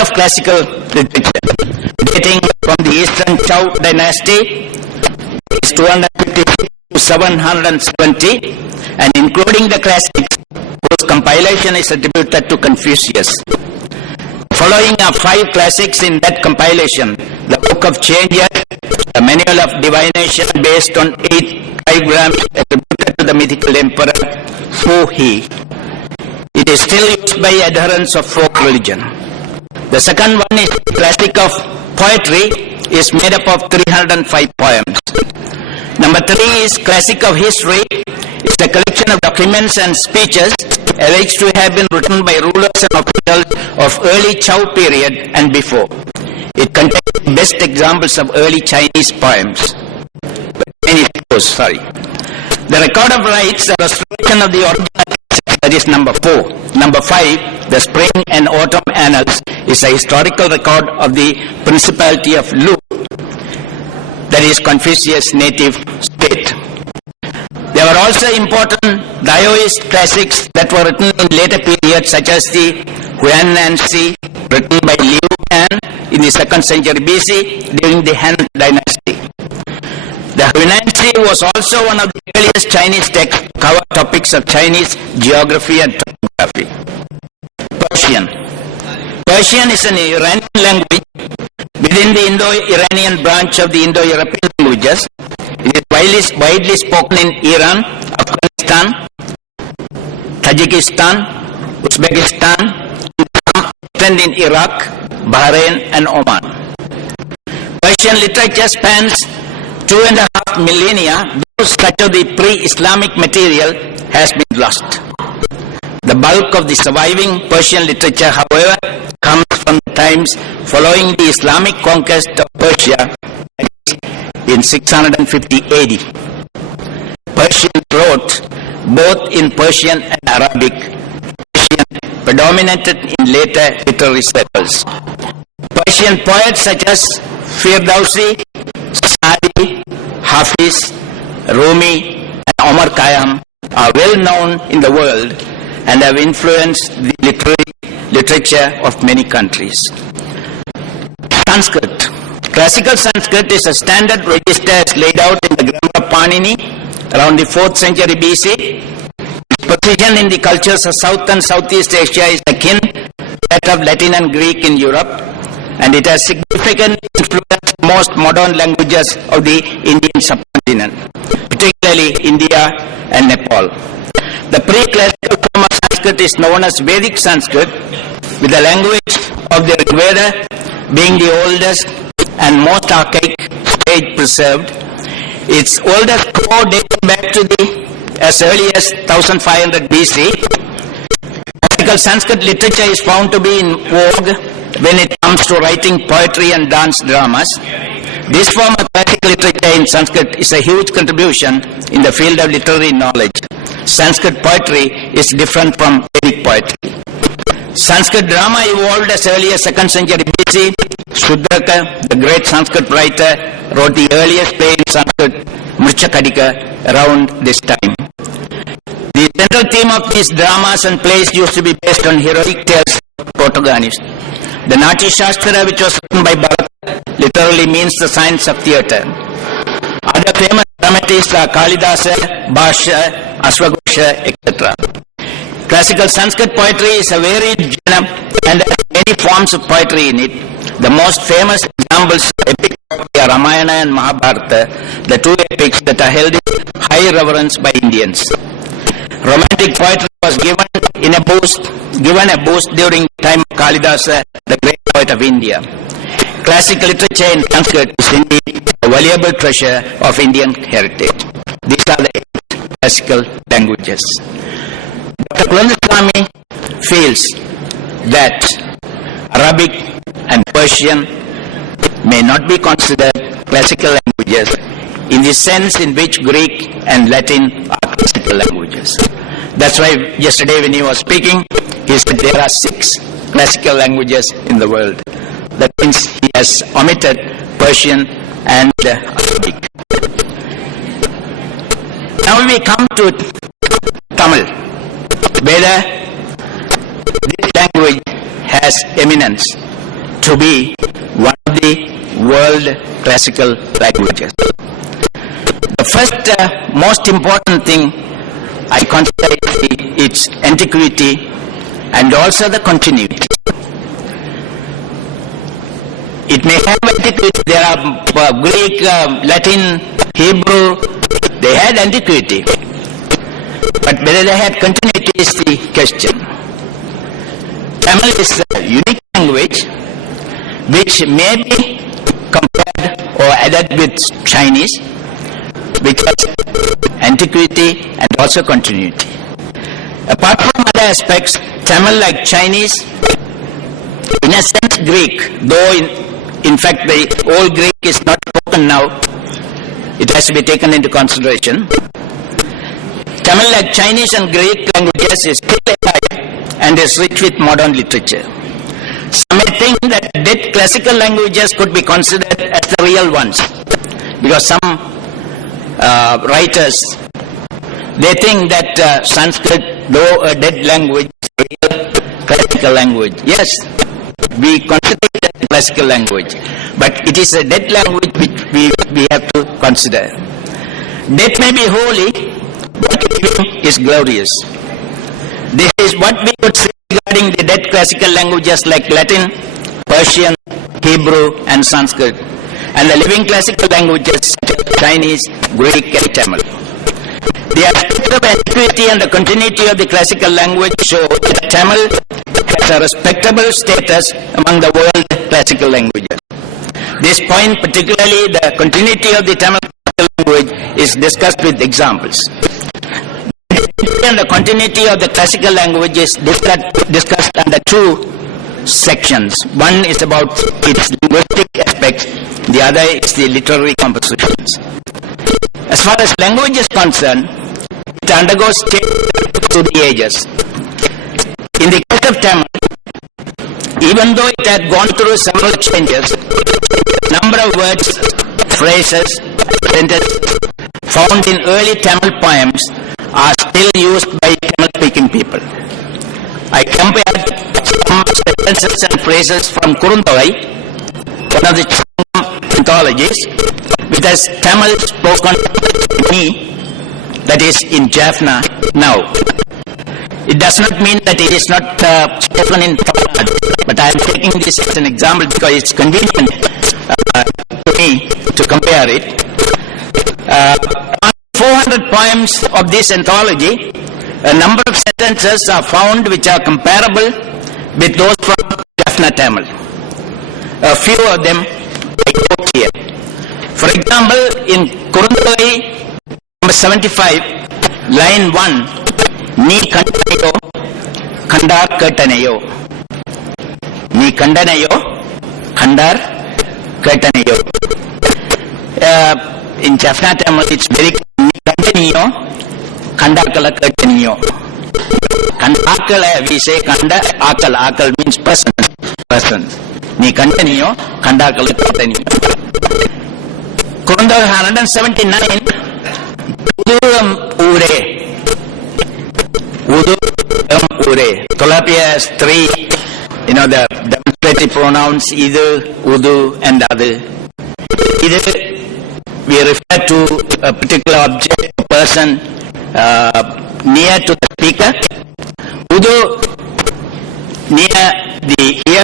of classical literature, dating from the Eastern Zhou dynasty, is 250 to 770, and including the classics, whose compilation is attributed to Confucius. Following are 5 classics in that compilation: the Book of Changes, the Manual of Divination based on 8 diagrams attributed to the mythical emperor Fu He. It is still used by adherents of folk religion. The second one is the classic of poetry, is made up of 305 poems. Number 3 is classic of history. It's a collection of documents and speeches alleged to have been written by rulers and officials of early Zhou period and before. It contains best examples of early Chinese poems. The record of rights, the restoration of the original, that is number 4. Number 5, the Spring and Autumn Annals, is a historical record of the Principality of Lu, that is Confucius' native state. There were also important Daoist classics that were written in later periods, such as the Huainanzi, written by Liu Han in the 2nd century BC during the Han dynasty. The Huainanzi was also one of the earliest Chinese texts to cover topics of Chinese geography and topography. Persian is an Iranian language within the Indo-Iranian branch of the Indo-European languages. It is widely spoken in Iran, Afghanistan, Tajikistan, Uzbekistan, and in Iraq, Bahrain and Oman. Persian literature spans 2.5 millennia, though much of the pre-Islamic material has been lost. The bulk of the surviving Persian literature, however, comes from the times following the Islamic conquest of Persia in 650 AD. Persians wrote both in Persian and Arabic. Persian predominated in later literary circles. Persian poets such as Firdausi, Sadi, Hafiz, Rumi, and Omar Khayyam are well known in the world and have influenced the literature of many countries. Sanskrit. Classical Sanskrit is a standard register as laid out in the grammar of Panini around the 4th century BC. Its position in the cultures of South and Southeast Asia is akin to that of Latin and Greek in Europe, and it has significantly influenced most modern languages of the Indian subcontinent, particularly India and Nepal. The pre-classical form of Sanskrit is known as Vedic Sanskrit, with the language of the Rig Veda being the oldest and most archaic stage preserved. Its oldest core dating back to as early as 1500 BC. Classical Sanskrit literature is found to be in vogue when it comes to writing poetry and dance dramas. This form of classical literature in Sanskrit is a huge contribution in the field of literary knowledge. Sanskrit poetry is different from Vedic poetry. Sanskrit drama evolved as early as 2nd century BC. Shudraka, the great Sanskrit writer, wrote the earliest play in Sanskrit, Mrichakadika, around this time. The central theme of these dramas and plays used to be based on heroic tales of protagonists. The Natya Shastra, which was written by Bharata, literally means the science of theatre. Other famous dramatists are Kalidasa, Bhashya, Ashwagosha, etc. Classical Sanskrit poetry is a varied genre and has many forms of poetry in it. The most famous examples of epic poetry are Ramayana and Mahabharata, the two epics that are held in high reverence by Indians. Romantic poetry was given a boost during the time of Kalidasa, the great poet of India. Classical literature in Sanskrit is indeed a valuable treasure of Indian heritage. These are the 8 classical languages. Dr. Kalaingar feels that Arabic and Persian may not be considered classical languages in the sense in which Greek and Latin are classical languages. That's why yesterday when he was speaking, he said there are 6 classical languages in the world. That means he has omitted Persian and Arabic. Now we come to Tamil. Whether this language has eminence to be one of the world classical languages. The first most important thing I consider its antiquity and also the continuity. It may have antiquity. There are Greek, Latin, Hebrew. They had antiquity. But whether they had continuity is the question. Tamil is a unique language which may be compared or added with Chinese, which has antiquity and also continuity. Apart from other aspects, Tamil, like Chinese, in a sense Greek, though in fact the old Greek is not spoken now, it has to be taken into consideration. Tamil, like Chinese and Greek languages, is still alive and is rich with modern literature. Some may think that dead classical languages could be considered as the real ones, because some writers, they think that Sanskrit, though a dead language, is a real classical language. Yes, we consider it as a classical language, but it is a dead language which we have to consider. Death may be holy, but living is glorious. This is what we would say regarding the dead classical languages like Latin, Persian, Hebrew and Sanskrit, and the living classical languages such as Chinese, Greek and Tamil. The aspect of antiquity and the continuity of the classical language show that Tamil has a respectable status among the world classical languages. This point, particularly the continuity of the Tamil language, is discussed with examples. And the continuity of the classical language is discussed under two sections. One is about its linguistic aspects, the other is the literary compositions. As far as language is concerned, it undergoes change through the ages. In the case of Tamil, even though it had gone through several changes, a number of words, phrases, sentences found in early Tamil poems are still used by Tamil-speaking people. I compared some sentences and phrases from Kuruntogai, one of the anthologies, with a Tamil spoken me, that is in Jaffna now. It does not mean that it is not spoken in Tamil, but I am taking this as an example because it's convenient to me to compare it. 400 poems of this anthology, a number of sentences are found which are comparable with those from Jaffna Tamil. A few of them I quote here. For example, in Kuruntogai number 75, line 1, Ni Kandanayo, Kandar Kertanayo. Ni Kandanayo, Kandar Kertanayo. In Jaffna Tamil, it's very Kandaniyo, Kandakala Kertaniyo. Kandakala, we say Kanda, Akal. Akal means person. Ni Kandaniyo, Kandakala Kertaniyo. Kuruntogai 179, Uduram Ure. Uduram Ure. Tolapia has 3, the demonstrative pronouns, either, Udu and other. Either we refer to a particular object, a person near to the speaker. Udu, near the ear